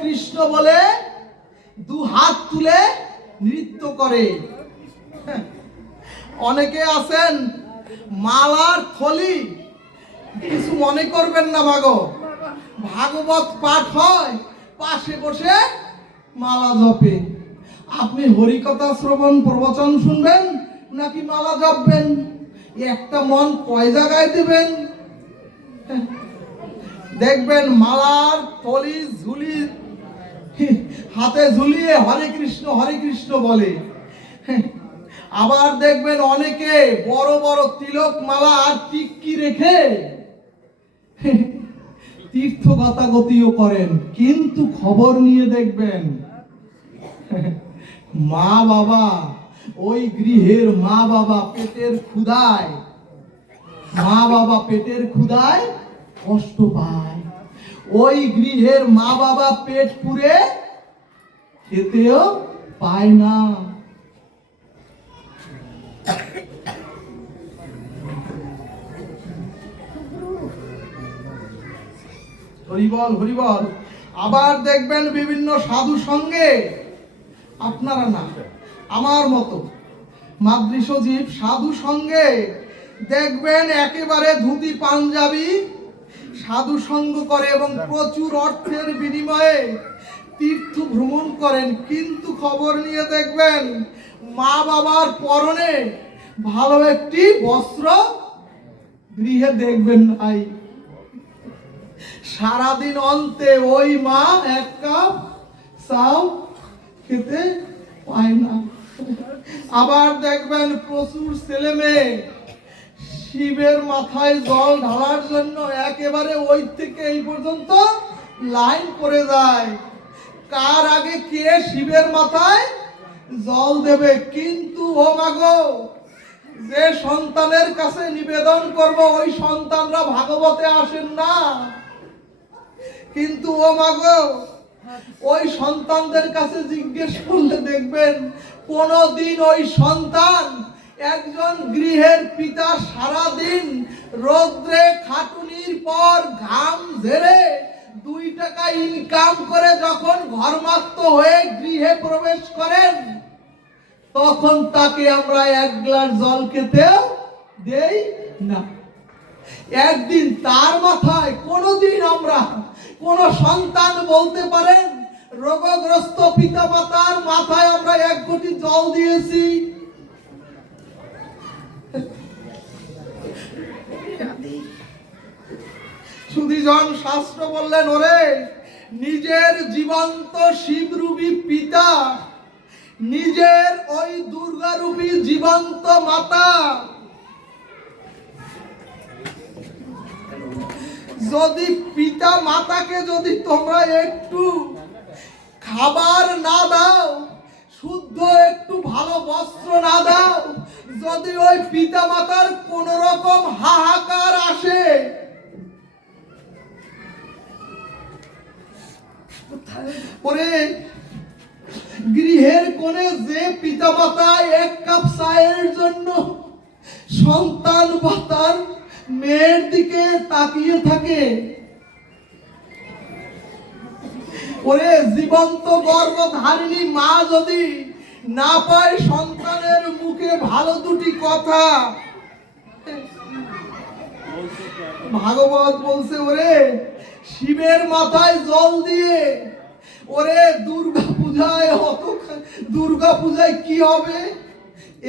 কৃষ্ণ বলে দু হাত তুলে নৃত্য করে। অনেকে আছেন মালার থলি, কিছু মনে করবেন না মাগো, ভাগবত পাঠ হয়, পাশে বসে মালা জপে। আপনি হরিকথা শ্রবণ প্রবচন শুনবেন নাকি মালা জপবেন? একটা মন কয় জায়গায় দেবেন? দেখবেন মালার থলি ঝুলি হাতে ঝুলিয়ে হরে কৃষ্ণ বলে। আবার দেখবেন অনেকে বড় বড় তিলক মালা আর টিক্কি রেখে তীর্থ গতাগতিও করেন। কিন্তু খবর নিয়ে দেখবেন মা বাবা, ওই গৃহের মা বাবা পেটের ক্ষুধায় কষ্ট পায়। ওই গৃহের মা বাবা পেট পুরে খেতেও পায় না। হরিবল হরিবল। আবার দেখবেন বিভিন্ন সাধু সঙ্গে, আপনারা না, আমার মতো মাদৃশ জীব সাধু সঙ্গে দেখবেন একেবারে ধুতি পাঞ্জাবি সাধু সঙ্গ করে এবং প্রচুর অর্থের বিনিময়ে তীর্থ ভ্রমণ করেন। কিন্তু খবর নিয়ে দেখবেন মা বাবার পরনে ভালো একটি বস্ত্র গৃহে দেখবেন নাই। সারাদিন অন্তে ওই মা এক কাপ চাও খেতে পায় না। আবার দেখবেন প্রচুর ছেলে মেয়ে শিবের মাথায় জল ঢালার জন্য একেবারে ওই থেকে এই পর্যন্ত লাইন করে যায়, কার আগে কে শিবের মাথায় জল দেবে। কিন্তু ও মাগো, যে সন্তানের কাছে নিবেদন করব ওই সন্তানরা ভাগবতে আসেন না। কিন্তু ও মাগো, ওই সন্তানদের কাছে জিজ্ঞেস করলে দেখবেন কোনদিন ওই সন্তান একজন গৃহের পিতা সারা দিন রৌদ্রে খাটুনির পর ঘাম ঝেড়ে 2 টাকা ইনকাম করে যখন ঘরমাক্ত হয়ে গৃহে প্রবেশ করেন, তখন তাকে আমরা 1 গ্লাস জল খেতেও দেই না। একদিন তার মাথায় কোনদিন আমরা কোন সন্তান বলতে পারেন রোগগ্রস্ত পিতা মাতার মাথায় আমরা 1 ঘটি জল দিয়েছি? সুধীজন শাস্ত্র বললেন, ওরে নিজের জীবন্ত শিবরূপী পিতা, নিজের ওই দুর্গারূপী জীবন্ত মাতা যদি পিতা মাতাকে যদি তোমরা একটু খাবার না দাও, শুদ্ধ একটু ভালো বস্ত্র না দাও, যদি ওই পিতা মাতার কোন রকম হাহাকার আসে, ওরে গৃহের কোণে যে পিতা মাতা 1 কাপ চায়ের জন্য সন্তান বা তার মেয়ের দিকে তাকিয়ে থাকে, ওরে জীবন্ত গর্ভধারিণী মা যদি না পায় সন্তানের মুখে ভালো দুটি কথা, ভাগবত বলছে ওরে শিবের মাথায় জল দিয়ে, ওরে দুর্গা পূজায় কি হবে?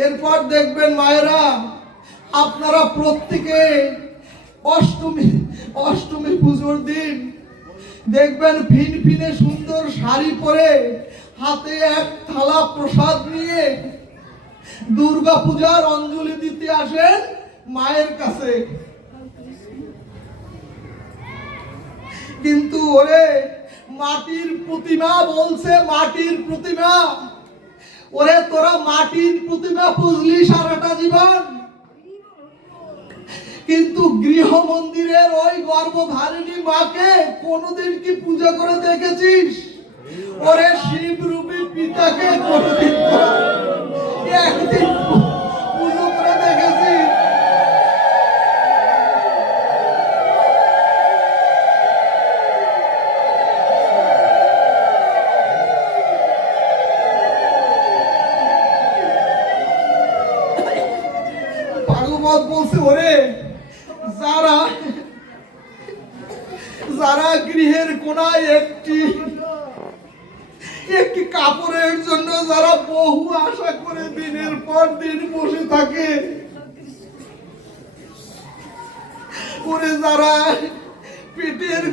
এরপর দেখবেন মায়েরা, আপনারা প্রত্যেকে অষ্টমী পুজোর দিন দেখবেন ফিনফিনে সুন্দর শাড়ি পরে হাতে 1 থালা প্রসাদ নিয়ে দুর্গা পূজার অঞ্জলি দিতে আসেন মায়ের কাছে। কিন্তু ওরে মাটির প্রতিমা বলছে, মাটির প্রতিমা, ওরে তোরা মাটির প্রতিমা পুজলি সারাটা জীবন, কিন্তু গৃহ মন্দিরের ওই গর্ভধারিণী মাকে কোনদিন কি পূজা করে দেখেছিস? ওরে শিব রূপী পিতাকে কোনদিন একদিন পুজো করে দেখেছিস? ভাগবত বলছে, ওরে যারা যারা গৃহের কোনায় একটি কাপড়ের জন্য যারা বহু আশা করে দিনের পর দিন বসে থাকে, ওরে যারা পেটের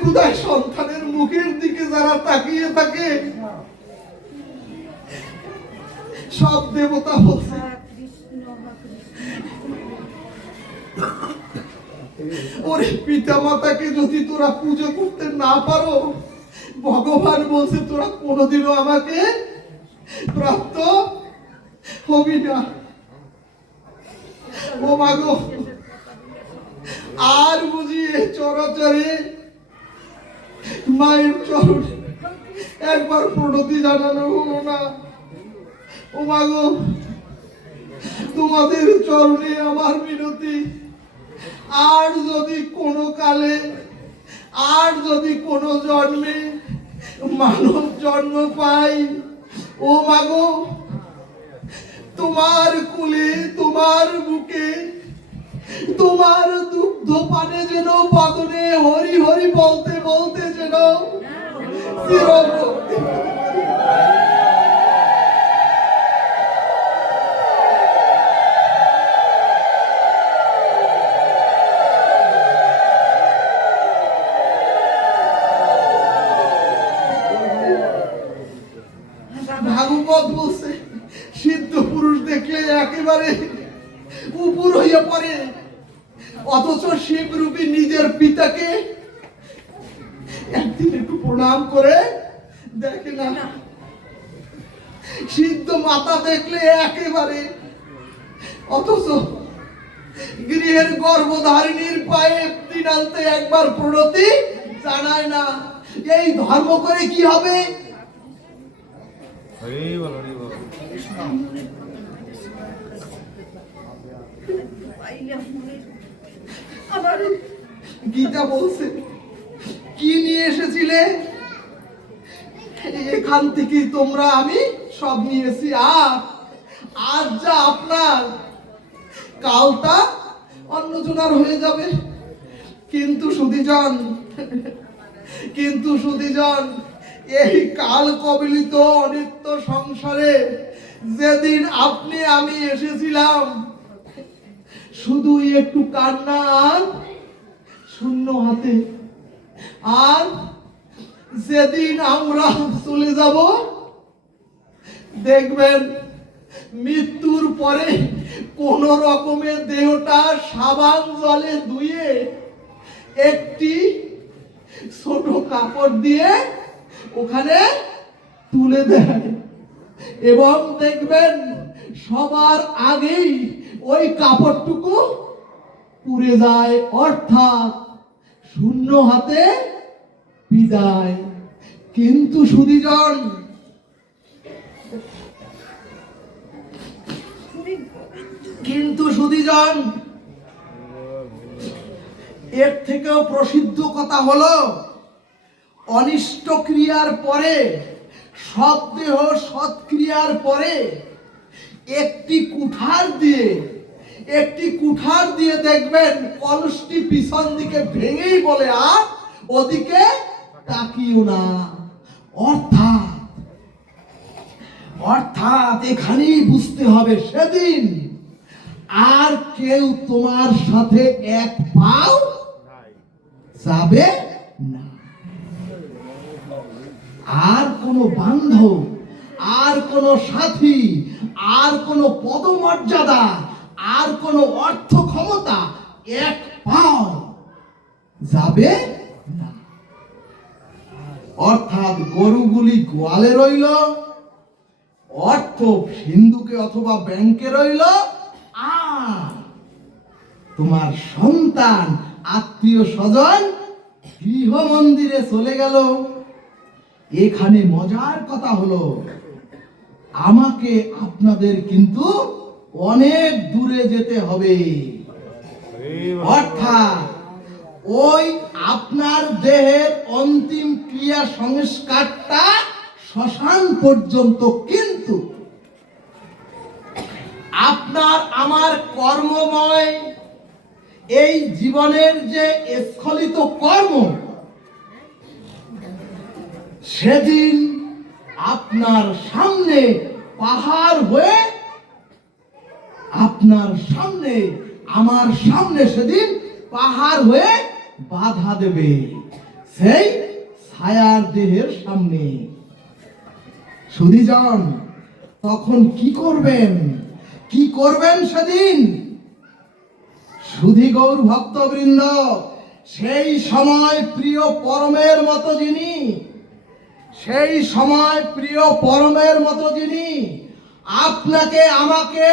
ক্ষুধায় সন্তানের মুখের দিকে যারা তাকিয়ে থাকে, সব দেবতা বলছে ওরে পিতা মাতাকে যদি তোরা পুজো করতে না পারো, ভগবান বলছে তোরা কোনোদিনও আমাকে প্রাপ্ত হবি না। ও মাগো, আর বুঝি চরাচরে মায়ের চরণে একবার প্রণতি জানানো হলো না। ও মাগো, তোমাদের চরণে আমার মিনতি, আর যদি কোনো কালে, আর যদি কোনো জন্মে মানব জন্ম পাই, ও মাগো, তোমার কোলে, তোমার বুকে, তোমার দুগ্ধ পানে যেন বদনে হরি হরি বলতে বলতে যেন চিরমুক্তি। ভাগবত বলছে সিদ্ধ পুরুষ দেখলে একেবারে উপর হইয়া পড়ে, অথচ শিবরূপী নিজের পিতাকে একদিন একটু প্রণাম করে দেখে না। সিদ্ধ মাতা দেখলে একেবারে, অথচ গৃহের গর্ভধারিণীর পায়ে দিনান্তে একবার প্রণতি জানায় না। এই ধর্ম করে কি হবে? গীতা বলছে কি নিয়ে এসেছিলে, এখান থেকে তোমরা আমি সব নিয়েছি, আর আজ যা আপনার কাল তা অন্যজনার হয়ে যাবে। কিন্তু সুধীজন, এই কাল কবলিত অনিত্য সংসারে যেদিন আপনি আমি এসেছিলাম, শুধু একটু কান্না আর শূন্য হাতে, আর যেদিন আমরা চলে যাব দেখবেন মৃত্যুর পরে কোন রকমের দেহটা সাবান জলে ধুয়ে একটি ছোট কাপড় দিয়ে ওখানে তুলে দেয়, এবং দেখবেন সবার আগেই ওই কাপড়টুকু পুড়ে যায়, অর্থাৎ শূন্য হাতে বিদায়। কিন্তু সুধীজন, এর থেকেও প্রসিদ্ধ কথা হলো, অনিষ্ট ক্রিয়ার পরে, সৎদেহ সৎক্রিয়ার পরে একটি কুঠার দিয়ে দেখবেন কলসটি পিছন দিকে ভেঙেই বলে আর ওদিকে তাকিও না। অর্থাৎ এখানেই বুঝতে হবে সেদিন আর কেউ তোমার সাথে এক পাও যাবে না। আর কোনো বান্ধব, আর কোনো সাথী, আর কোনো পদমর্যাদা, আর কোনো অর্থ ক্ষমতা এক পাও যাবে না। অর্থাৎ গরুগুলি গোয়ালে রইল, অর্থ সিন্ধুকে অথবা ব্যাংকে রইল, আর তোমার সন্তান আত্মীয় স্বজন গৃহ মন্দিরে চলে গেল। এখানে মজার কথা হলো, আমাকে আপনাদের কিন্তু অনেক দূরে যেতে হবে। অর্থাৎ ওই আপনার দেহের অন্তিম ক্রিয়া সংস্কারটা শ্মশান পর্যন্ত, কিন্তু আপনার আমার কর্মময় এই জীবনের যে স্খলিত কর্ম, সেদিন আপনার সামনে পাহাড় হয়ে, আপনার সামনে আমার সামনে সেদিন পাহাড় হয়ে বাধা দেবে সেই ছায়ার দেহের সামনে। সুধীজন, তখন কি করবেন? কি করবেন সেদিন? সুধী গৌর ভক্তবৃন্দ, সেই সময় প্রিয় পরমের মতো যিনি, সেই সময় প্রিয় পরমের মতো যিনি আপনাকে আমাকে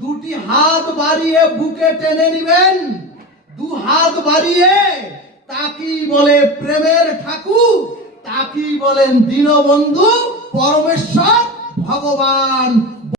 দুটি হাত বাড়িয়ে বুকে টেনে নিবেন, দু হাত বাড়িয়ে, তাকেই বলে প্রেমের ঠাকুর, তাকেই বলেন দীনবন্ধু পরমেশ্বর ভগবান।